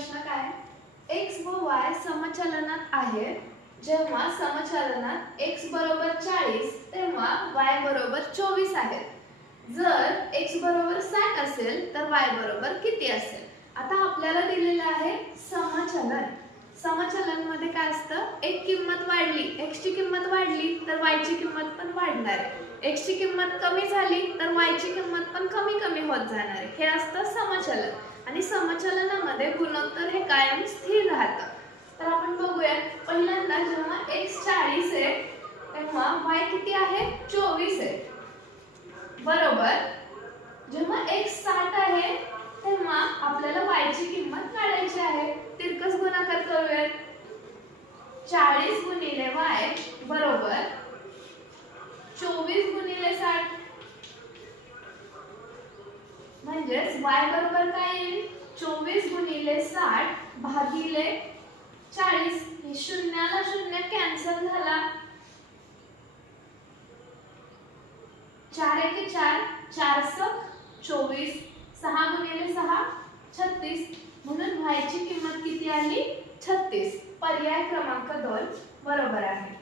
प्रश्न काय? x व y समचलनात आहे. जेव्हा समचलनात x बरोबर 40 तेव्हा y बरोबर 24 आहे. जर x बरोबर 60 असेल तर y बरोबर किती असेल? आता आपल्याला दिलेलं आहे समचलन. समचलन मध्ये काय असतं? एक किंमत वाढली, x ची किंमत वाढली तर y ची किंमत पण वाढणार आहे. x ची किंमत कमी झाली तर y ची किंमत पण कमी कमी होत जाणार आहे. हे असतं समचलन. आणि समचलनामध्ये गुणोत्तर हे कायम स्थिर राहतं. तर आपण बघूया पहिल्यांदा जेव्हा x 40 आहे तेव्हा y किती आहे? 24 आहे. बरोबर. जेव्हा x 60 आहे तेव्हा आपल्याला y ची किंमत काढायची आहे. तिरकस गुणाकार करूया. 40 गुणिले y बरोबर 24 गुणिले 60 म्हणजेच y बरोबर काय येईल? 24 गुणिले 60 भागिले 40. हे शून्याला शून्य कॅन्सल झाला. 4 एके 4 4 सक 24 6 गुणिले 6 36 म्हणून y ची किंमत किती आली? 36. पर्याय क्रमांक 2 बरोबर आहे.